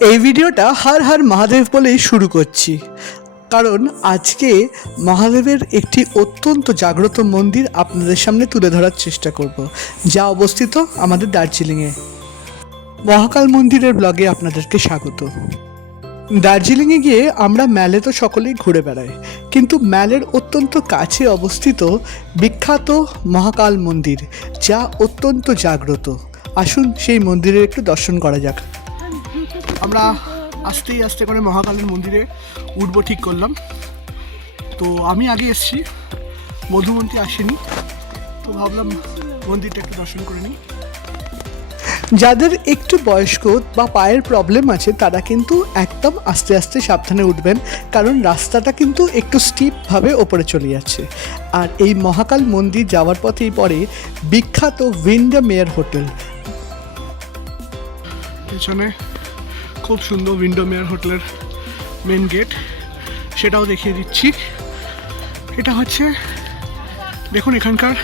এই ভিডিওটা হার হার মহাদেব বলেই শুরু করছি। কারণ আজকে মহাদেবের একটি অত্যন্ত জাগ্রত মন্দির আপনাদের সামনে তুলে ধরার চেষ্টা করব, যা অবস্থিত আমাদের দার্জিলিংয়ে। মহাকাল মন্দিরের ব্লগে আপনাদেরকে স্বাগত। দার্জিলিংয়ে গিয়ে আমরা ম্যালে তো সকলেই ঘুরে বেড়াই, কিন্তু ম্যালের অত্যন্ত কাছে অবস্থিত বিখ্যাত মহাকাল মন্দির, যা অত্যন্ত জাগ্রত। আসুন সেই মন্দিরের একটু দর্শন করা যাক। আমরা আস্তেই আস্তে করে মহাকালের মন্দিরে উঠবো ঠিক করলাম। তো আমি আগে এসেছি মধুমন্তী আসেনি তো ভাবলাম মন্দিরটা একটু দর্শন করে নিই। যাদের একটু বয়স্ক বা পায়ের প্রবলেম আছে তারা কিন্তু একদম আস্তে আস্তে সাবধানে উঠবেন কারণ রাস্তাটা কিন্তু একটু স্টিপভাবে ওপরে চলে যাচ্ছে। আর এই মহাকাল মন্দির যাওয়ার পথেই পরে বিখ্যাত উইন্ডা মেয়ার হোটেল। পেছনে খুব সুন্দর উইন্ডো মেয়ার হোটেলের মেন গেট সেটাও দেখিয়ে দিচ্ছি। এটা হচ্ছে দেখুন এখানকার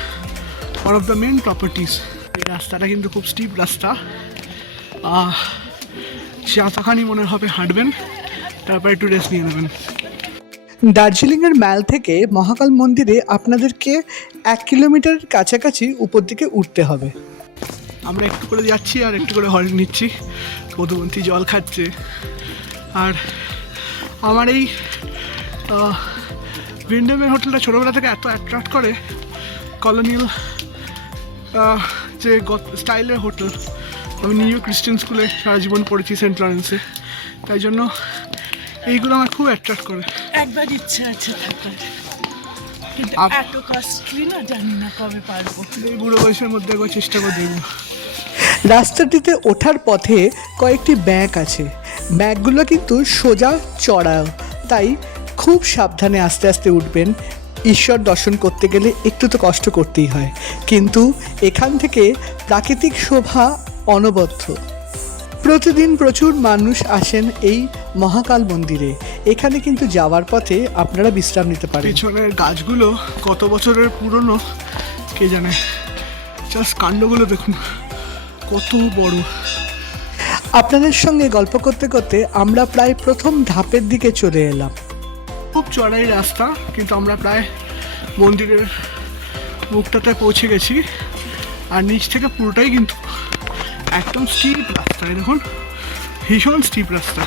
one of the main properties এই রাস্তাটা কিন্তু খুব স্টিপ রাস্তা। আহ, যতখানি মনে হবে হাঁটবেন তারপর একটু রেস্ট নিয়ে নেবেন। দার্জিলিংয়ের ম্যাল থেকে মহাকাল মন্দিরে আপনাদেরকে এক কিলোমিটারের কাছাকাছি উপর দিকে উঠতে হবে। আমরা একটু করে যাচ্ছি আর একটু করে হরেক নিচ্ছি। মধুমন্তী জল খাচ্ছে। আর আমার এই উইন্ডোমের হোটেলটা ছোটোবেলা থেকে এত অ্যাট্রাক্ট করে। কলোনিয়াল যে স্টাইলের হোটেল আমি নিউ খ্রিস্টান স্কুলে সারা জীবন পড়েছি সেন্ট লরেন্সে তাই জন্য এইগুলো আমার খুব অ্যাট্রাক্ট করে। একবার ইচ্ছে আছে থাকার এত কস্টলি না জানি না কবে পারব। এই বুড়ো বয়সের মধ্যে একবার চেষ্টা করে দেখব। রাস্তাটিতে ওঠার পথে কয়েকটি ব্যাঁক আছে। ব্যাঁকগুলো কিন্তু সোজা চড়াও তাই খুব সাবধানে আস্তে আস্তে উঠবেন। ঈশ্বর দর্শন করতে গেলে একটু তো কষ্ট করতেই হয়। কিন্তু এখান থেকে প্রাকৃতিক শোভা অনবদ্য। প্রতিদিন প্রচুর মানুষ আসেন এই মহাকাল মন্দিরে। এখানে কিন্তু যাওয়ার পথে আপনারা বিশ্রাম নিতে পারেন। পিছনের গাছগুলো কত বছরের পুরনো, কে জানে? কাণ্ডগুলো দেখুন। কত বড়। আপনাদের সঙ্গে গল্প করতে করতে আমরা প্রায় প্রথম ধাপের দিকে চলে এলাম। খুব চড়াই রাস্তা কিন্তু আমরা প্রায় মন্দিরের মুখটাতে পৌঁছে গেছি। আর নিচ থেকে পুরোটাই কিন্তু একদম স্টিপ রাস্তা দেখুন ভীষণ স্টিপ রাস্তা।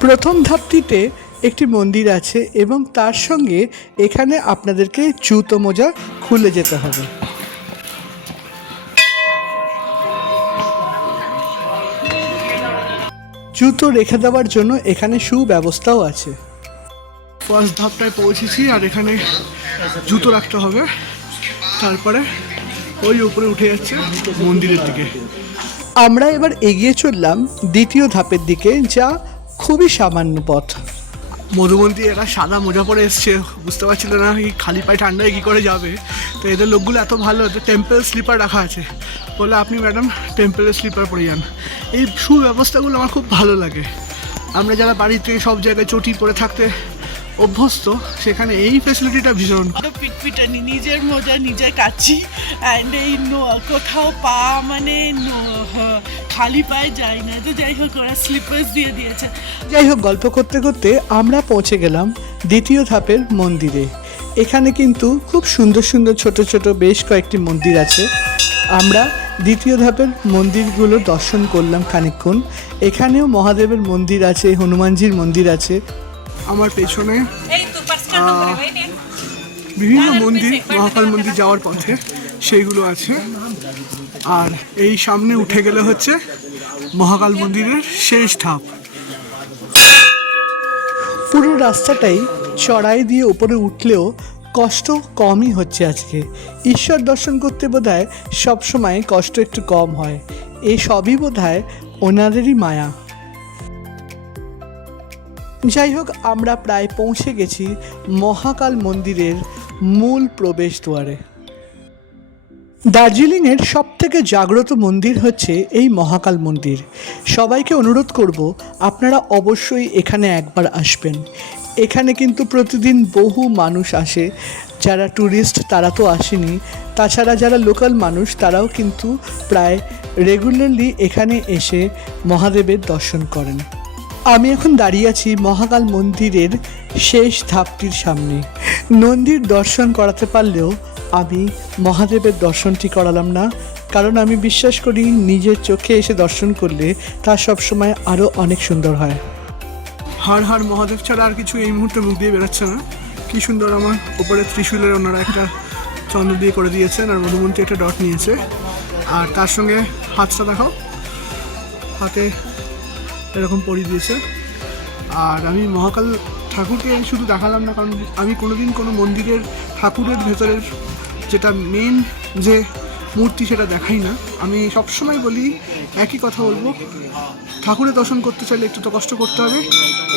প্রথম ধাপটিতে একটি মন্দির আছে এবং তার সঙ্গে এখানে আপনাদেরকে জুতো মোজা খুলে যেতে হবে। জুতো রেখে দেওয়ার জন্য এখানে সুব্যবস্থাও আছে। ফার্স্ট ধাপটায় পৌঁছেছি আর এখানে জুতো রাখতে হবে। তারপরে ওই উপরে উঠে যাচ্ছে মন্দিরের দিকে। আমরা এবার এগিয়ে চললাম দ্বিতীয় ধাপের দিকে যা খুবই সামান্য পথ। মধুমন্তী এরা সাদা মোজা পরে এসছে। বুঝতে পারছিল না কি খালি পায়ে ঠান্ডায় কী করে যাবে? তো এদের লোকগুলো এত ভালো যে টেম্পল স্লিপার রাখা আছে। বলে আপনি ম্যাডাম টেম্পলের স্লিপার পরে যান। এই সুব্যবস্থাগুলো আমার খুব ভালো লাগে। আমরা যারা বাড়িতে সব জায়গায় চটি পরে থাকতে অভ্যস্ত সেখানে এই ফেসিলিটিটা ভীষণ। পিটপিটানি নিজের মোজা নিজে কাচ্ছি অ্যান্ড এই নো- কোথাও পা মানে খালি পায়ে যায় না। তো যাই হোক ওরা স্লিপার্স দিয়ে দিয়েছে। যাই হোক গল্প করতে করতে আমরা পৌঁছে গেলাম দ্বিতীয় ধাপের মন্দিরে। এখানে কিন্তু খুব সুন্দর সুন্দর ছোট ছোট বেশ কয়েকটি মন্দির আছে। আমরা দ্বিতীয় ধাপের মন্দিরগুলো দর্শন করলাম খানিকক্ষণ। এখানেও মহাদেবের মন্দির আছে হনুমানজির মন্দির আছে। আমার পেছনে বিভিন্ন মন্দির মহাকাল মন্দির যাওয়ার পথে সেইগুলো আছে। আর এই সামনে উঠে গেলে হচ্ছে মহাকাল মন্দিরের শেষ ধাপ। পুরো রাস্তাটাই চড়াই দিয়ে উপরে উঠলেও কষ্ট কমই হচ্ছে আজকে। ঈশ্বর দর্শন করতে বোধ হয় সবসময় কষ্ট একটু কম হয়। এই সবই বোধ হয় ওনাদেরই মায়া। যাই হোক, আমরা প্রায় পৌঁছে গেছি মহাকাল মন্দিরের মূল প্রবেশ দুয়ারে দার্জিলিংয়ের সব থেকে জাগ্রত মন্দির হচ্ছে এই মহাকাল মন্দির। সবাইকে অনুরোধ করব, আপনারা অবশ্যই এখানে একবার আসবেন। এখানে কিন্তু প্রতিদিন বহু মানুষ আসে। যারা ট্যুরিস্ট তারা তো আসেনি। তাছাড়া যারা লোকাল মানুষ তারাও কিন্তু প্রায় রেগুলারলি এখানে এসে মহাদেবের দর্শন করেন। আমি এখন দাঁড়িয়ে আছি মহাকাল মন্দিরের শেষ ধাপটির সামনে। নন্দীর দর্শন করাতে পারলেও আমি মহাদেবের দর্শনটি করালাম না। কারণ আমি বিশ্বাস করি নিজের চোখে এসে দর্শন করলে তা সবসময় আরও অনেক সুন্দর হয়। হার হার মহাদেব ছাড়া আর কিছু এই মুহূর্তে মুখ দিয়ে বেরোচ্ছে না। কি সুন্দর আমার উপরে ত্রিশূলের ওনারা একটা চন্দ্র দিয়ে করে দিয়েছেন আর মধুমন্ত্রী একটা ডট নিয়েছে। আর তার সঙ্গে হাতটা দেখাও। হাতে এরকম পরিয়ে দিয়েছে। আর আমি মহাকাল ঠাকুরকে শুধু দেখালাম না, কারণ আমি কোনোদিন কোনো মন্দিরের ঠাকুরের ভেতরের যেটা মেন যে মূর্তি সেটা দেখাই না। আমি সবসময় বলি একই কথা বলব ঠাকুরের দর্শন করতে চাইলে একটু তো কষ্ট করতে হবে,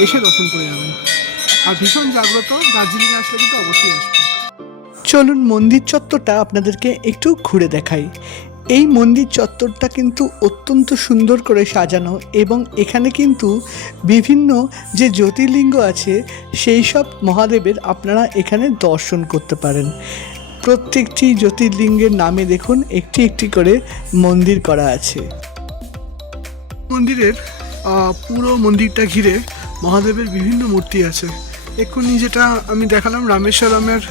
এসে দর্শন করে যাবেন। আর ভীষণ জাগ্রত, দার্জিলিং আসলে কিন্তু অবশ্যই আসবে। চলুন মন্দির চত্বরটা আপনাদেরকে একটু ঘুরে দেখাই। এই মন্দির চত্বরটা কিন্তু অত্যন্ত সুন্দর করে সাজানো এবং এখানে কিন্তু বিভিন্ন যে জ্যোতির্লিঙ্গ আছে, সেই সব মহাদেবের আপনারা এখানে দর্শন করতে পারেন। প্রত্যেকটি জ্যোতির্লিঙ্গের নামে দেখুন, একটি একটি করে মন্দির করা আছে। মন্দিরের পুরো মন্দিরটা ঘিরে মহাদেবের বিভিন্ন মূর্তি আছে। এক্ষুনি যেটা আমি দেখালাম রামেশ্বরমের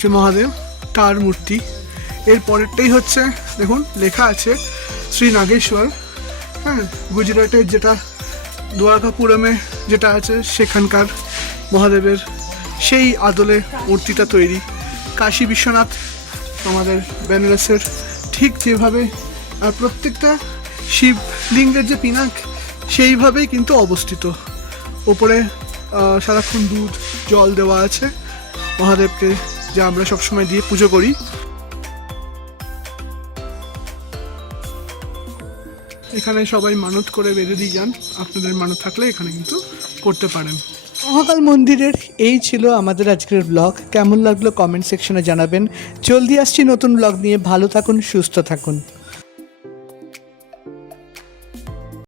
যে মহাদেব, তার মূর্তি। এর পরেরটাই হচ্ছে, দেখুন, লেখা আছে শ্রী নাগেশ্বর। হ্যাঁ গুজরাটের যেটা, দুয়ারকাপুরমে যেটা আছে, সেখানকার মহাদেবের সেই আদলে মূর্তিটা তৈরি। কাশী বিশ্বনাথ আমাদের বেনারসের ঠিক যেভাবে আর প্রত্যেকটা শিবলিঙ্গের যে পিনাক, সেইভাবেই কিন্তু অবস্থিত। ওপরে সারাক্ষণ দুধ, জল দেওয়া আছে। মহাদেবকে যা আমরা সবসময় দিয়ে পুজো করি। এখানে সবাই মানত করে বেঁধে দিয়ে যান। আপনাদের মানত থাকলে এখানে কিন্তু করতে পারেন। মহাকাল মন্দিরের এই ছিল আমাদের আজকের ব্লগ কেমন লাগল কমেন্ট সেকশনে জানাবেন। জলদি আসছি নতুন ব্লগ নিয়ে। ভালো থাকুন, সুস্থ থাকুন।